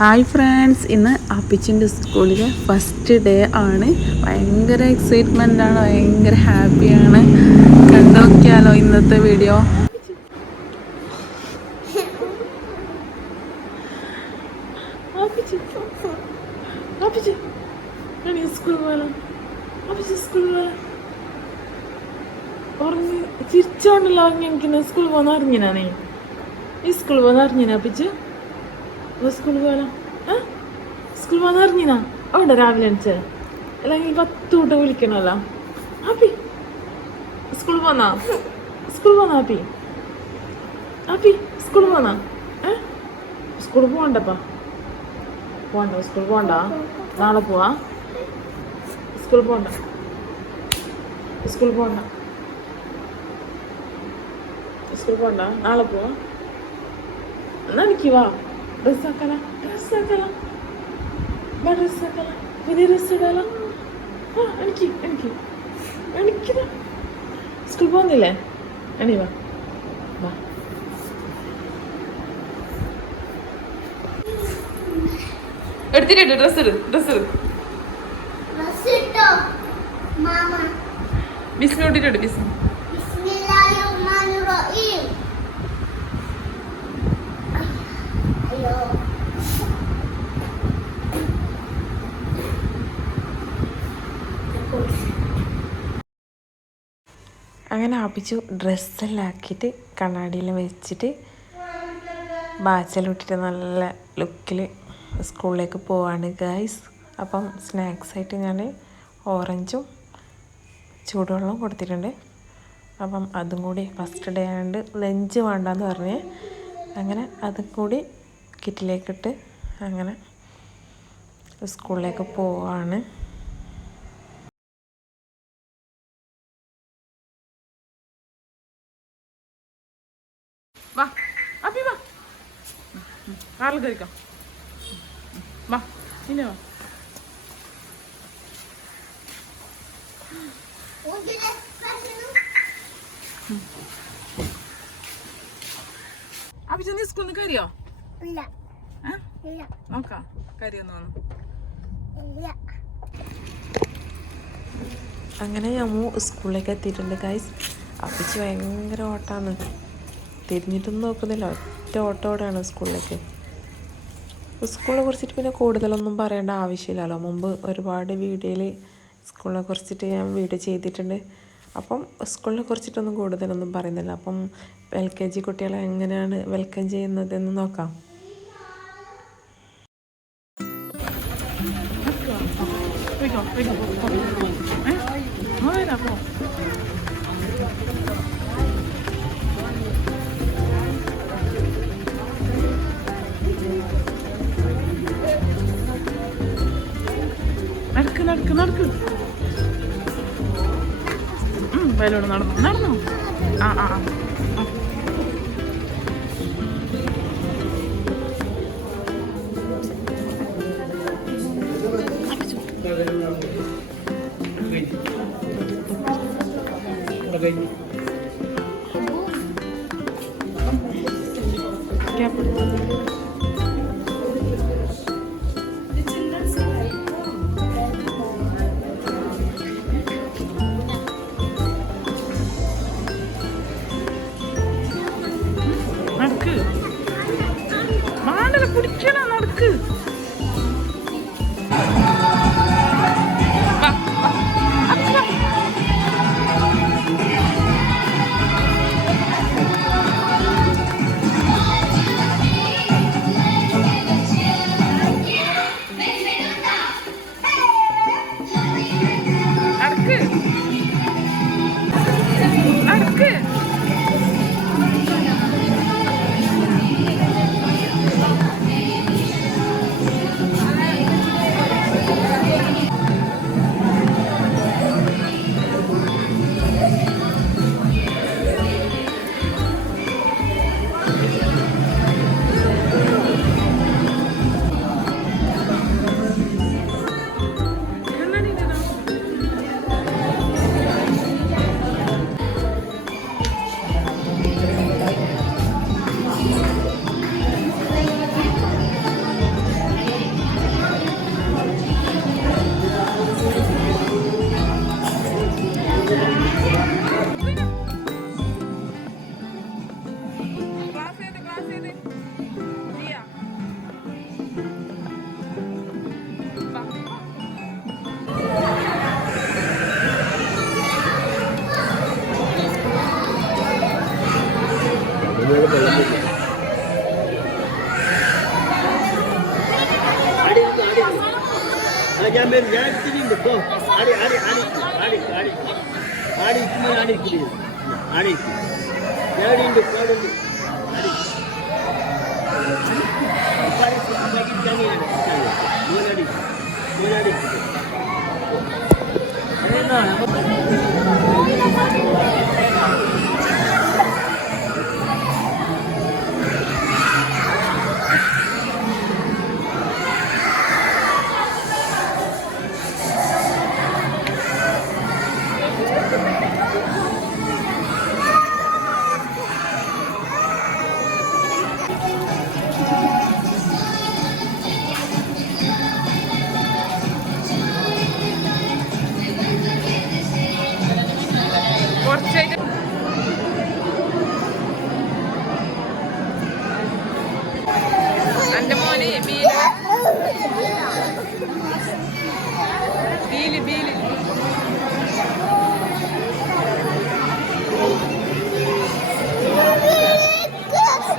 Hi friends, ഇന്ന് അപ്പിച്ചിൻ്റെ സ്കൂളിലെ first day ആണ്. ഭയങ്കര എക്സൈറ്റ്മെൻ്റ് ആണ്, ഭയങ്കര ഹാപ്പിയാണ്. കണ്ടോക്കിയാലോ ഇന്നത്തെ വീഡിയോ. ചിരിച്ചോണ്ടല്ലോ എനിക്ക് സ്കൂളിൽ പോകുന്ന അറിഞ്ഞിനാണേ. ഈ സ്കൂളിൽ പോകുന്ന അറിഞ്ഞിനാ അപ്പിച്ച് സ്കൂളിൽ പോകാനോ? സ്കൂളിൽ പോകുന്ന അറിഞ്ഞിനാ? അവിടെ രാവിലെ എണിച്ച് അല്ലെങ്കിൽ 10 തൊട്ട് വിളിക്കണമല്ലോ. ഹാപ്പി സ്കൂളിൽ പോന്നാ? സ്കൂളിൽ പോന്നാ ഹാപ്പി? ഹാപ്പി സ്കൂളിൽ പോന്നാ? സ്കൂളിൽ പോകണ്ടപ്പാ? പോകണ്ട, സ്കൂളിൽ പോകണ്ട. നാളെ പോവാ? സ്കൂളിൽ പോകണ്ട, സ്കൂളിൽ പോകണ്ട, സ്കൂളിൽ പോകണ്ട. നാളെ പോവാ? എന്നാ എനിക്ക് വാ, ഡ്രസ്സാക്കല, ഡ്രസ്സാക്കല, ഡ്രസ്സാക്കല, പുതിയ ഡ്രസ്സ് ഇടാലോ. എനിക്ക് എനിക്ക് എനിക്കിതാ സ്കൂളിൽ പോകുന്നില്ലേ? എണീ വാ, വാ. എടുത്തിട്ട് ഡ്രസ്സ് ഇട്, ഡ്രസ്സ് ഇട്. ബിസ്മി ഇട്ടിട്ട് ബിസ്മി. അങ്ങനെ ആപ്പിച്ചു ഡ്രസ്സെല്ലാം ആക്കിയിട്ട് കണ്ണാടിയിൽ വെച്ചിട്ട് ബാച്ചെല്ലാം ഇട്ടിട്ട് നല്ല ലുക്കിൽ സ്കൂളിലേക്ക് പോവാണ് ഗൈസ്. അപ്പം സ്നാക്സായിട്ട് ഞാൻ ഓറഞ്ചും ചൂടുവെള്ളവും കൊടുത്തിട്ടുണ്ട്. അപ്പം അതും കൂടി ഫസ്റ്റ് ഡേ ആയതുകൊണ്ട് ലഞ്ച് വേണ്ടെന്ന് പറഞ്ഞ് അങ്ങനെ അതും കൂടി കിറ്റിലേക്കിട്ട് അങ്ങനെ സ്കൂളിലേക്ക് പോവാണ്. വാ അപ്പി വാ, കാറിൽ കയറിക്കാം. വാ ഇനി വാ. അപ്പി നീ സ്കൂളിൽ നിന്ന് കയറിയോ? നോക്കാം കയറിയോന്ന് തോന്നുന്നു. അങ്ങനെ ഞമ്മു സ്കൂളിലേക്ക് എത്തിയിട്ടുണ്ട് ഗൈസ്. അപ്പിച്ച് ഭയങ്കര ഓട്ടാണ്, തിരിഞ്ഞിട്ടൊന്നും നോക്കുന്നില്ല, ഒറ്റ ഓട്ടോടെയാണ് സ്കൂളിലേക്ക്. സ്കൂളിനെ കുറിച്ചിട്ട് പിന്നെ കൂടുതലൊന്നും പറയേണ്ട ആവശ്യമില്ലല്ലോ. മുമ്പ് ഒരുപാട് വീഡിയോയിൽ സ്കൂളിനെ കുറിച്ചിട്ട് ഞാൻ വീഡിയോ ചെയ്തിട്ടുണ്ട്. അപ്പം സ്കൂളിനെ കുറിച്ചിട്ടൊന്നും കൂടുതലൊന്നും പറയുന്നില്ല. അപ്പം LKG കുട്ടികളെ എങ്ങനെയാണ് വെൽക്കം ചെയ്യുന്നതെന്ന് നോക്കാം. നടക്ക് നടക്ക് നടക്ക്. വയലോട് നടന്നു നടന്നു. ആ ആ ആ എന്റെ മോന് ബീല് ബീല്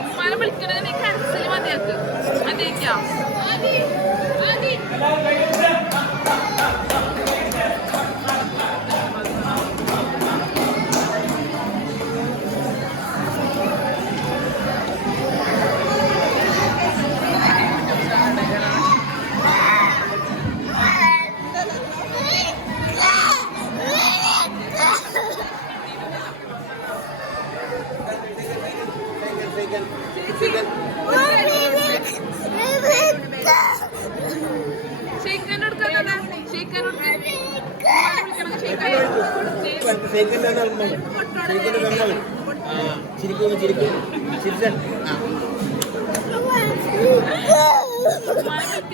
ഉമ്മാനെ വിളിക്കണത് നീ ക്യാൻസൽ മതിയാക്ക് മതിയേക്കാം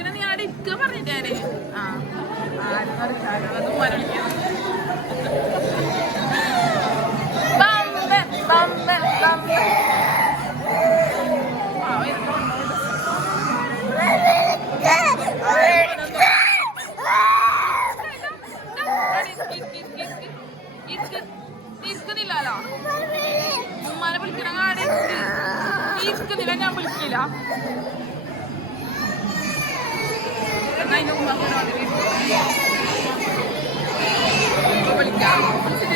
നീ അവിടെ ഇക്ക പറഞ്ഞിട്ടേ ഇരിക്കുന്നില്ലല്ലോ ഉമ്മാനെ വിളിക്കണ കാട് ഇരിക്കുന്നില്ല ഞാൻ വിളിക്കില്ല വിളിക്കാം വിളിച്ചിട്ട്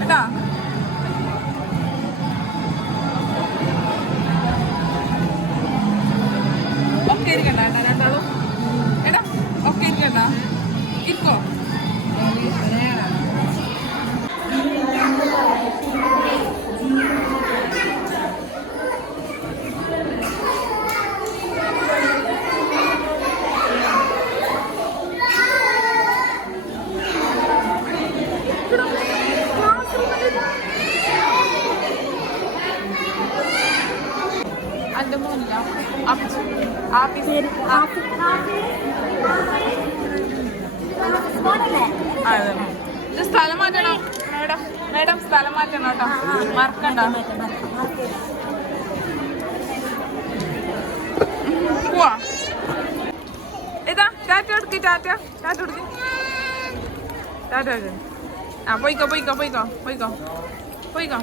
കേട്ടാ ഒക്കെ ഇരിക്കണ്ട കേട്ടാ രണ്ടാളും എടാ ഒക്കെ ഇരിക്കണ്ട ഇരിക്കോ സ്ഥലം മാറ്റണം മേഡം മേഡം സ്ഥലം മാറ്റണം കേട്ടോ മറക്കണ്ട പോവാ ഇതാ ടാറ്റ എടുക്ക് ടാറ്റ ടാറ്റ എടുക്ക് ടാറ്റ ആ പോയിക്കോ പോയിക്കോ പോയിക്കോ പോയിക്കോ പോയിക്കോ